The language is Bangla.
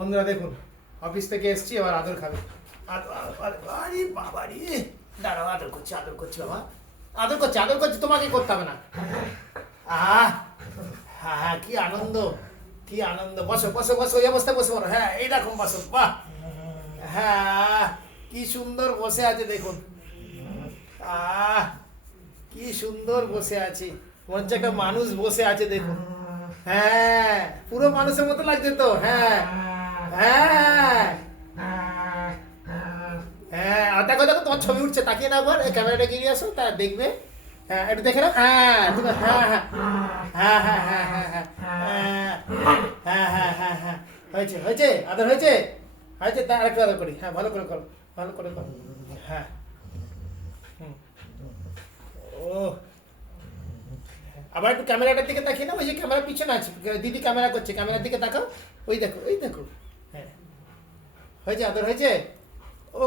বন্ধুরা দেখুন, অফিস থেকে এসছি, এবার আদর খাবে। আদর আদর, আরে বাবা রে, দাঁড়াও, আদর করছি বাবা, আদর করছি, তোমাকে করতে হবে না। আহ হ্যাঁ হ্যাঁ, কি আনন্দ, কি আনন্দ। বসো বসো বসো, এই অবস্থায় বসে পড়ো। হ্যাঁ এইরকম বসো, বাহ, হ্যাঁ কি সুন্দর বসে আছে দেখুন। আহ কি সুন্দর বসে আছে, মনে হচ্ছে একটা মানুষ বসে আছে দেখুন। হ্যাঁ পুরো মানুষের মতো লাগছে তো। হ্যাঁ হ্যাঁ হ্যাঁ, আর দেখো দেখো তোমার ছবি উঠছে, তাকিয়ে না একবার, এই ক্যামেরাটা গিয়ে আসো, তা দেখবে। হ্যাঁ একটু দেখে নাও। হ্যাঁ তুমি, হ্যাঁ হ্যাঁ হ্যাঁ হ্যাঁ হ্যাঁ হ্যাঁ হ্যাঁ হ্যাঁ হ্যাঁ হ্যাঁ হ্যাঁ, হয়েছে হয়েছে, আদর হয়েছে হয়েছে। তা আরেকটু আদর করি। হ্যাঁ ভালো করে করো, ভালো করে করো। হ্যাঁ হুম। ও আবার একটু ক্যামেরাটার দিকে তাকিয়ে না, ওই যে ক্যামেরা পিছনে আছে, দিদি ক্যামেরা করছে, ক্যামেরার দিকে তাকাও, ওই দেখো ওই দেখো। হ্যাঁ হয়েছে, আদর হয়েছে। ও